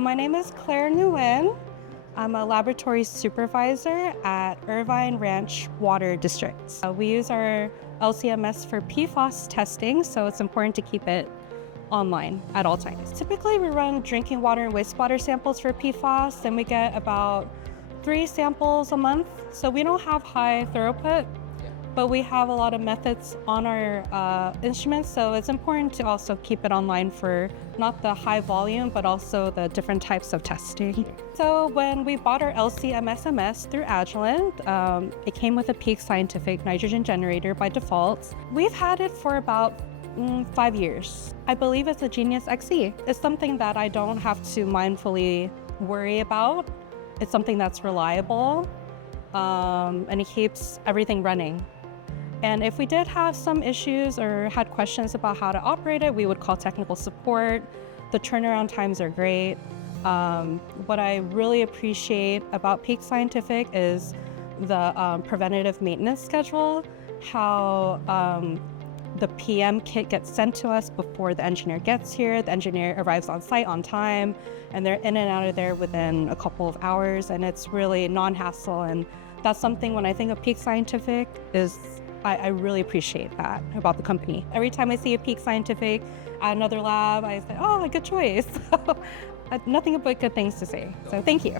My name is Nguyen. I'm a laboratory supervisor at Irvine Ranch Water District. We use our LCMS for PFAS testing, so it's important to keep it online at all times. Typically, we run drinking water and wastewater samples for PFAS, and we get about 3 samples a month. So we don't have high throughput, but we have a lot of methods on our instruments, so it's important to also keep it online for not the high volume, but also the different types of testing. So when we bought our LCMSMS through Agilent, it came with a Peak Scientific nitrogen generator by default. We've had it for about 5 years. I believe it's a Genius XE. It's something that I don't have to mindfully worry about. It's something that's reliable, and it keeps everything running. And if we did have some issues or had questions about how to operate it, we would call technical support. The turnaround times are great. What I really appreciate about Peak Scientific is the preventative maintenance schedule, how the PM kit gets sent to us before the engineer gets here. The engineer arrives on site on time, and they're in and out of there within a couple of hours, and it's really non-hassle. And that's something when I think of Peak Scientific I really appreciate that about the company. Every time I see a Peak Scientific at another lab, I say, oh, good choice. Nothing but good things to say. So thank you.